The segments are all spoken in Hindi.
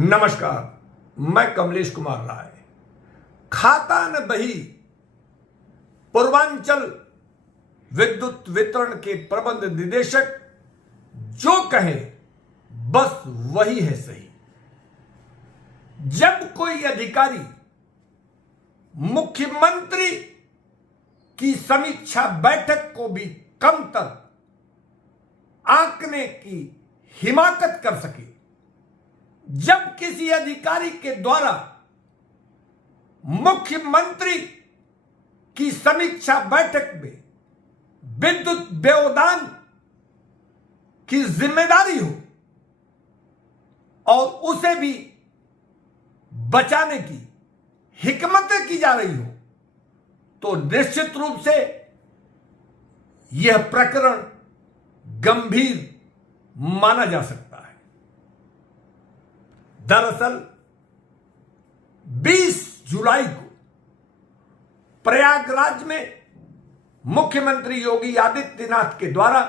नमस्कार, मैं कमलेश कुमार राय। खाता न बही पूर्वांचल विद्युत वितरण के प्रबंध निदेशक जो कहे बस वही है सही। जब कोई अधिकारी मुख्यमंत्री की समीक्षा बैठक को भी कमतर आंकने की हिमाकत कर सके, जब किसी अधिकारी के द्वारा मुख्यमंत्री की समीक्षा बैठक में विद्युत व्यवधान की जिम्मेदारी हो और उसे भी बचाने की हिकमतें की जा रही हो, तो निश्चित रूप से यह प्रकरण गंभीर माना जा सकता है। दरअसल 20 जुलाई को प्रयागराज में मुख्यमंत्री योगी आदित्यनाथ के द्वारा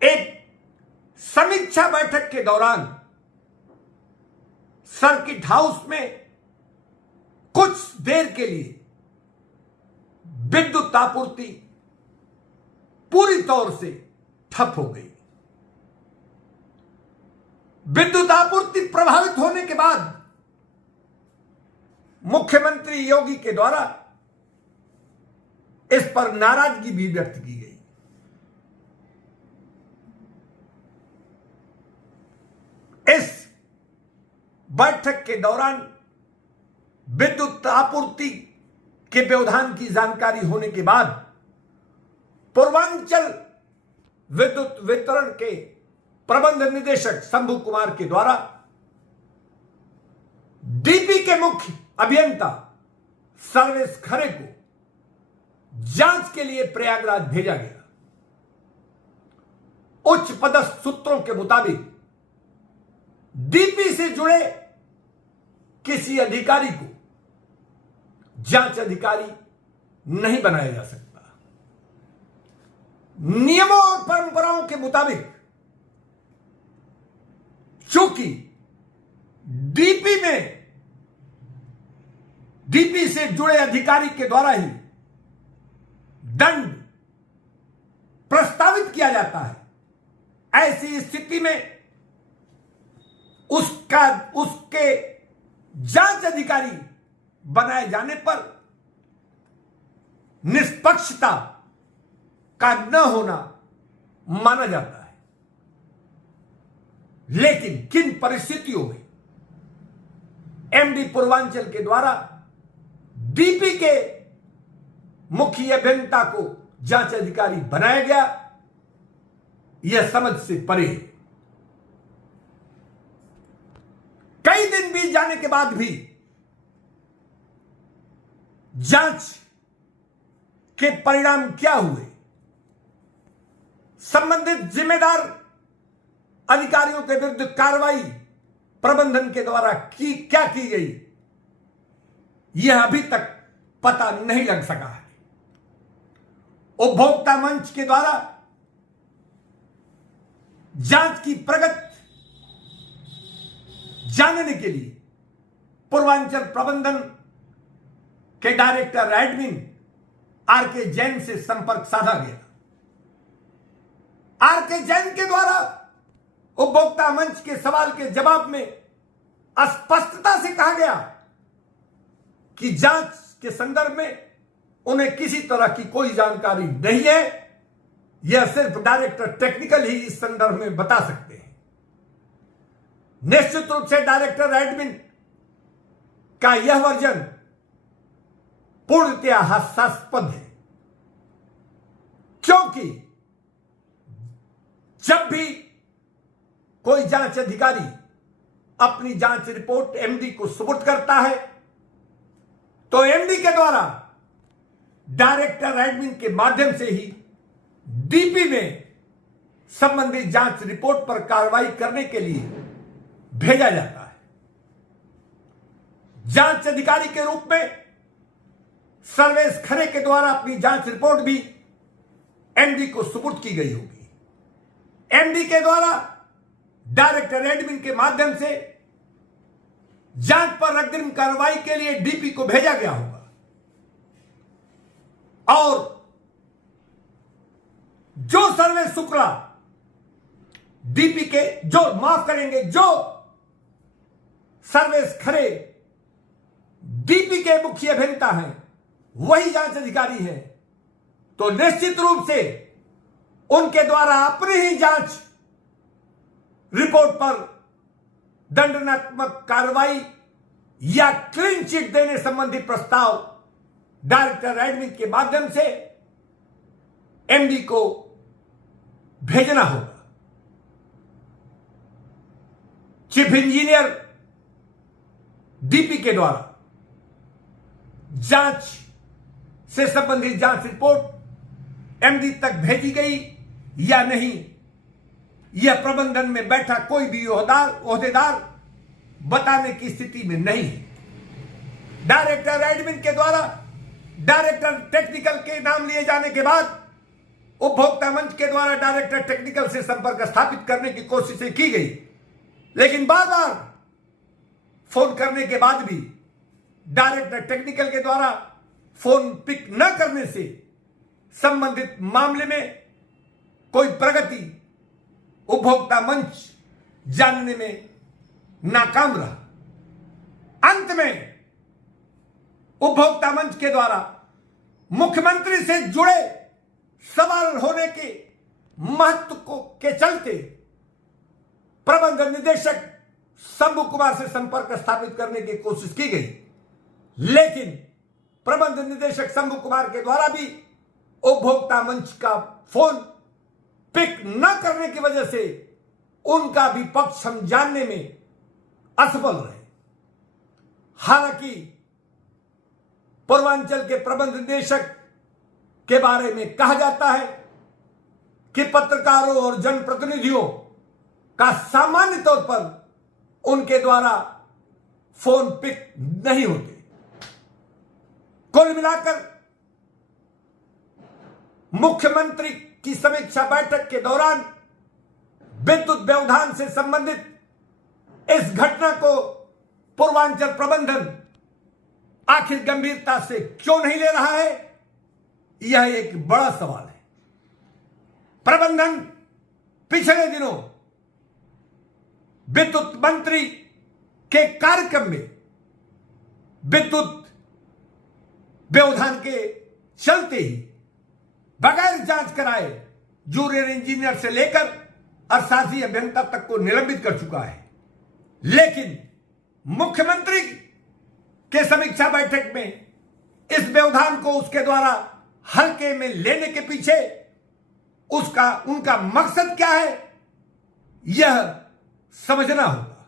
एक समीक्षा बैठक के दौरान सर्किट हाउस में कुछ देर के लिए विद्युत आपूर्ति पूरी तौर से ठप हो गई। विद्युत आपूर्ति प्रभावित होने के बाद मुख्यमंत्री योगी के द्वारा इस पर नाराजगी भी व्यक्त की गई। इस बैठक के दौरान विद्युत आपूर्ति के व्यवधान की जानकारी होने के बाद पूर्वांचल विद्युत वितरण के प्रबंध निदेशक शंभू कुमार के द्वारा डीपी के मुख्य अभियंता सर्वेश खरे को जांच के लिए प्रयागराज भेजा गया। उच्च पदस्थ सूत्रों के मुताबिक डीपी से जुड़े किसी अधिकारी को जांच अधिकारी नहीं बनाया जा सकता। नियमों और परंपराओं के मुताबिक चूंकि डीपी से जुड़े अधिकारी के द्वारा ही दंड प्रस्तावित किया जाता है, ऐसी स्थिति में उसके जांच अधिकारी बनाए जाने पर निष्पक्षता का न होना माना जाता है। लेकिन किन परिस्थितियों में एमडी पूर्वांचल के द्वारा डीपी के मुख्य अभियंता को जांच अधिकारी बनाया गया, यह समझ से परे है। कई दिन बीत जाने के बाद भी जांच के परिणाम क्या हुए, संबंधित जिम्मेदार अधिकारियों के विरुद्ध कार्रवाई प्रबंधन के द्वारा क्या की गई, यह अभी तक पता नहीं लग सका है। उपभोक्ता मंच के द्वारा जांच की प्रगति जानने के लिए पूर्वांचल प्रबंधन के डायरेक्टर एडमिन आरके जैन से संपर्क साधा गया। आरके जैन के द्वारा उपभोक्ता मंच के सवाल के जवाब में स्पष्टता से कहा गया कि जांच के संदर्भ में उन्हें किसी तरह की कोई जानकारी नहीं है, यह सिर्फ डायरेक्टर टेक्निकल ही इस संदर्भ में बता सकते हैं। निश्चित रूप से डायरेक्टर एडमिन का यह वर्जन पूर्णतया हास्यास्पद है, क्योंकि जब भी कोई जांच अधिकारी अपनी जांच रिपोर्ट एमडी को सुपुर्द करता है, तो एमडी के द्वारा डायरेक्टर एडमिन के माध्यम से ही डीपी में संबंधित जांच रिपोर्ट पर कार्रवाई करने के लिए भेजा जाता है। जांच अधिकारी के रूप में सर्वेश खरे के द्वारा अपनी जांच रिपोर्ट भी एमडी को सुपुर्द की गई होगी। एमडी के द्वारा डायरेक्टर एडमिन के माध्यम से जांच पर अग्रिम कार्रवाई के लिए डीपी को भेजा गया होगा और जो सर्वे शुक्ला डीपी के जो सर्वेश खरे डीपी के मुख्य अभियंता हैं वही जांच अधिकारी है, तो निश्चित रूप से उनके द्वारा अपनी ही जांच रिपोर्ट पर दंडात्मक कार्रवाई या क्लीन चिट देने संबंधी प्रस्ताव डायरेक्टर एडमिन के माध्यम से एमडी को भेजना होगा। चीफ इंजीनियर डीपी के द्वारा जांच से संबंधित जांच रिपोर्ट एमडी तक भेजी गई या नहीं, यह प्रबंधन में बैठा कोई भी ओहदेदार बताने की स्थिति में नहीं है। डायरेक्टर एडमिन के द्वारा डायरेक्टर टेक्निकल के नाम लिए जाने के बाद उपभोक्ता मंच के द्वारा डायरेक्टर टेक्निकल से संपर्क स्थापित करने की कोशिशें की गई, लेकिन बार बार फोन करने के बाद भी डायरेक्टर टेक्निकल के द्वारा फोन पिक न करने से संबंधित मामले में कोई प्रगति उपभोक्ता मंच जानने में नाकाम रहा। अंत में उपभोक्ता मंच के द्वारा मुख्यमंत्री से जुड़े सवाल होने के महत्व के चलते प्रबंध निदेशक शंभू कुमार से संपर्क स्थापित करने की कोशिश की गई, लेकिन प्रबंध निदेशक शंभू कुमार के द्वारा भी उपभोक्ता मंच का फोन पिक न करने की वजह से उनका भी पक्ष हम जानने में असफल रहे। हालांकि पूर्वांचल के प्रबंध निदेशक के बारे में कहा जाता है कि पत्रकारों और जनप्रतिनिधियों का सामान्य तौर पर उनके द्वारा फोन पिक नहीं होते। कुल मिलाकर मुख्यमंत्री की समीक्षा बैठक के दौरान विद्युत व्यवधान से संबंधित इस घटना को पूर्वांचल प्रबंधन आखिर गंभीरता से क्यों नहीं ले रहा है, यह एक बड़ा सवाल है। प्रबंधन पिछले दिनों विद्युत मंत्री के कार्यक्रम में विद्युत व्यवधान के चलते ही बगैर जांच कराए जूनियर इंजीनियर से लेकर अर्थशास्त्री अभियंता तक को निलंबित कर चुका है, लेकिन मुख्यमंत्री के समीक्षा बैठक में इस व्यवधान को उसके द्वारा हल्के में लेने के पीछे उनका मकसद क्या है, यह समझना होगा।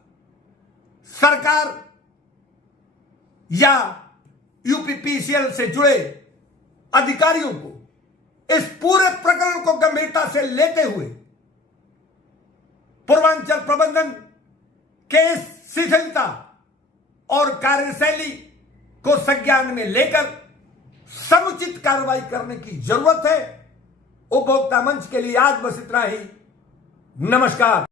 सरकार या यूपीपीसीएल से जुड़े अधिकारियों को इस पूरे प्रकरण को गंभीरता से लेते हुए पूर्वांचल प्रबंधन के इस शिथिलता और कार्यशैली को संज्ञान में लेकर समुचित कार्रवाई करने की जरूरत है। उपभोक्ता मंच के लिए आज बस इतना ही। नमस्कार।